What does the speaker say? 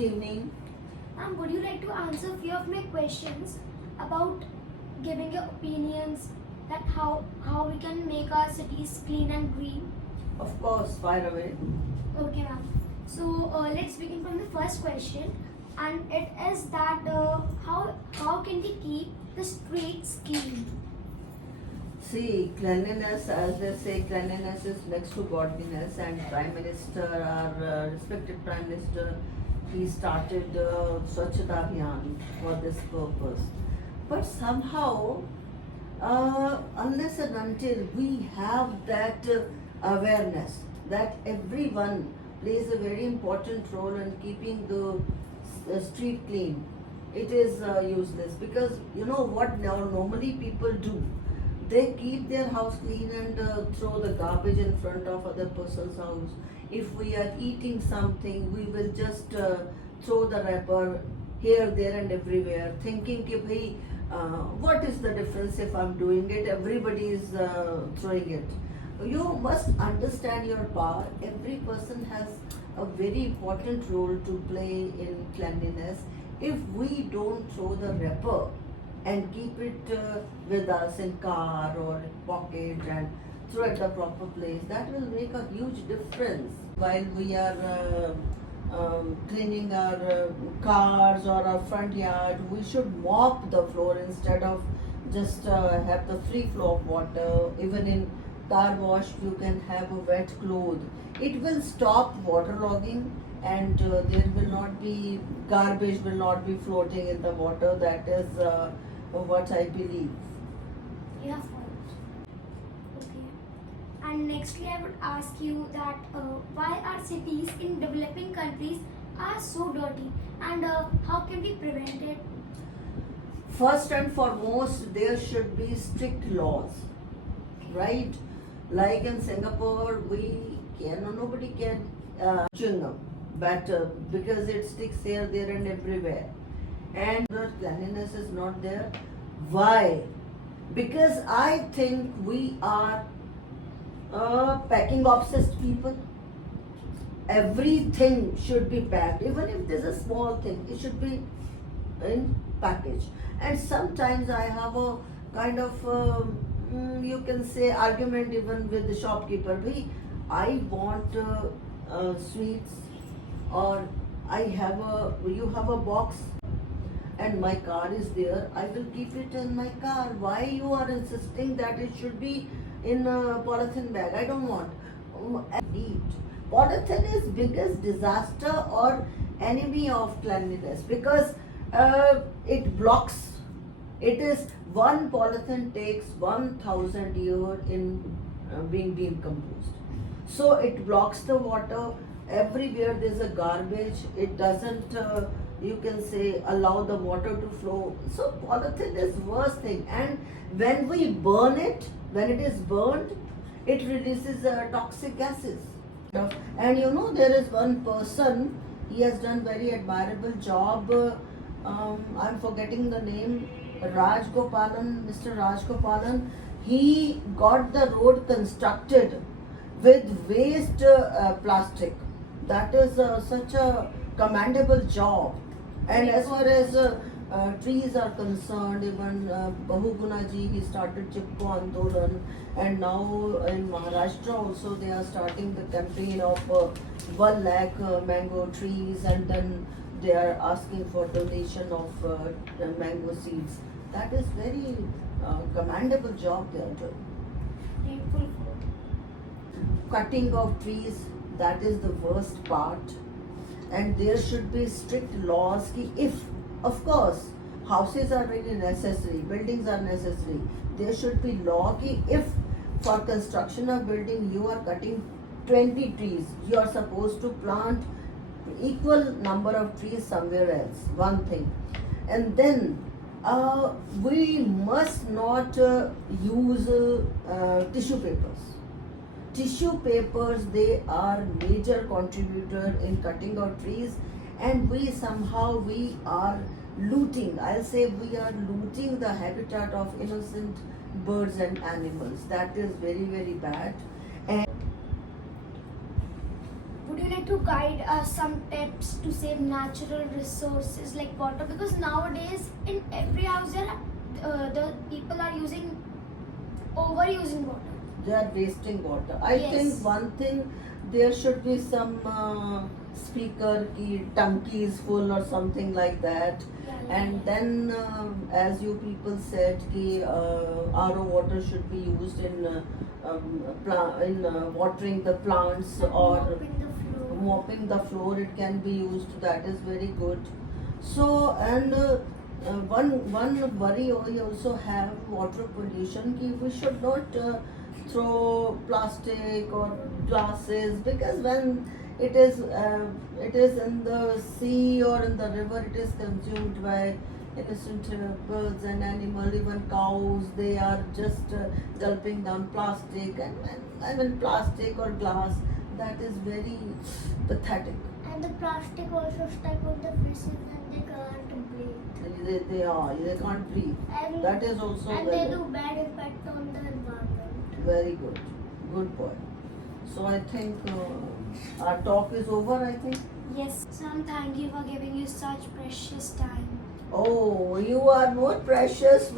evening. Would you like to answer a few of my questions about giving your opinions that how we can make our cities clean and green? Of course, fire away. Okay, ma'am. So let's begin from the first question, and it is that how can we keep the streets clean? See, cleanliness, as they say, cleanliness is next to godliness, and Prime Minister, our respected Prime Minister, he started Swachhata Abhiyan for this purpose. But somehow, unless and until we have that awareness that everyone plays a very important role in keeping the street clean, it is useless, because you know what now normally people do, they keep their house clean and throw the garbage in front of other person's house. If we are eating something, we will just throw the wrapper here, there, and everywhere, thinking कि भाई what is the difference if I'm doing it? Everybody is throwing it. You must understand your power. Every person has a very important role to play in cleanliness. If we don't throw the wrapper and keep it with us in car or pocket and throw at the proper place, that will make a huge difference. While we are cleaning our cars or our front yard, we should mop the floor instead of just have the free flow of water. Even in car wash, you can have a wet cloth. It will stop waterlogging, and there will not be garbage will not be floating in the water. That is what I believe. You have point. Okay. And nextly, I would ask you that why are cities in developing countries are so dirty, and how can we prevent it? First and foremost, there should be strict laws, right? Like in Singapore, nobody can chewing gum, but because it sticks here, there, and everywhere, and the cleanliness is not there. Why? Because I think we are packing obsessed people. Everything should be packed, even if there's a small thing, it should be in package. And sometimes I have a kind of you can say argument even with the shopkeeper. Bhai, I want sweets, or you have a box and my car is there, I will keep it in my car. Why you are insisting that it should be in a polythene bag? I don't want. Indeed, polythene is biggest disaster or enemy of cleanliness, because it blocks. It is one polythene takes 1,000 years in being decomposed. So it blocks the water. Everywhere there's a garbage. It doesn't you can say allow the water to flow. So polythene is worst thing. And when we burn it, when it is burned, it releases toxic gases. And you know, there is one person, he has done very admirable job. I'm forgetting the name. Mr. Raj Gopalan, he got the road constructed with waste plastic. That is such a commendable job. And as far as trees are concerned, even Bahuguna ji, he started Chipko Andolan, and now in Maharashtra also they are starting the campaign of 1 lakh mango trees, and then they are asking for donation of mango seeds. That is very commendable job they are doing. Grateful for. Cutting of trees, that is the worst part. And there should be strict laws ki if, of course, houses are really necessary, buildings are necessary, there should be law ki if for construction of building you are cutting 20 trees, you are supposed to plant equal number of trees somewhere else. One thing. And then we must not use tissue papers. Tissue papers, they are major contributor in cutting out trees, and we are looting. I'll say we are looting the habitat of innocent birds and animals. That is very, very bad. And would you like to guide us some tips to save natural resources like water? Because nowadays in every house there the people are overusing water. They are wasting water. I Yes. think one thing, there should be some speaker ki tanki is full or something like that. And then as you people said ki RO water should be used in watering the plants or mopping the floor. mopping the floor, it can be used. That is very good. So, and one worry we also have water pollution ki we should not throw plastic or glasses, because when it is in the sea or in the river, it is consumed by innocent birds and animals, even cows. They are just gulping down plastic, and I mean plastic or glass, that is very pathetic. And the plastic also stuck on the fishes and they can't breathe. They can't breathe. And, That is also and they very, do bad impact on the environment. very good boy. So I think our talk is over, I think. Yes, Sam, thank you for giving you such precious time. Oh, you are more precious.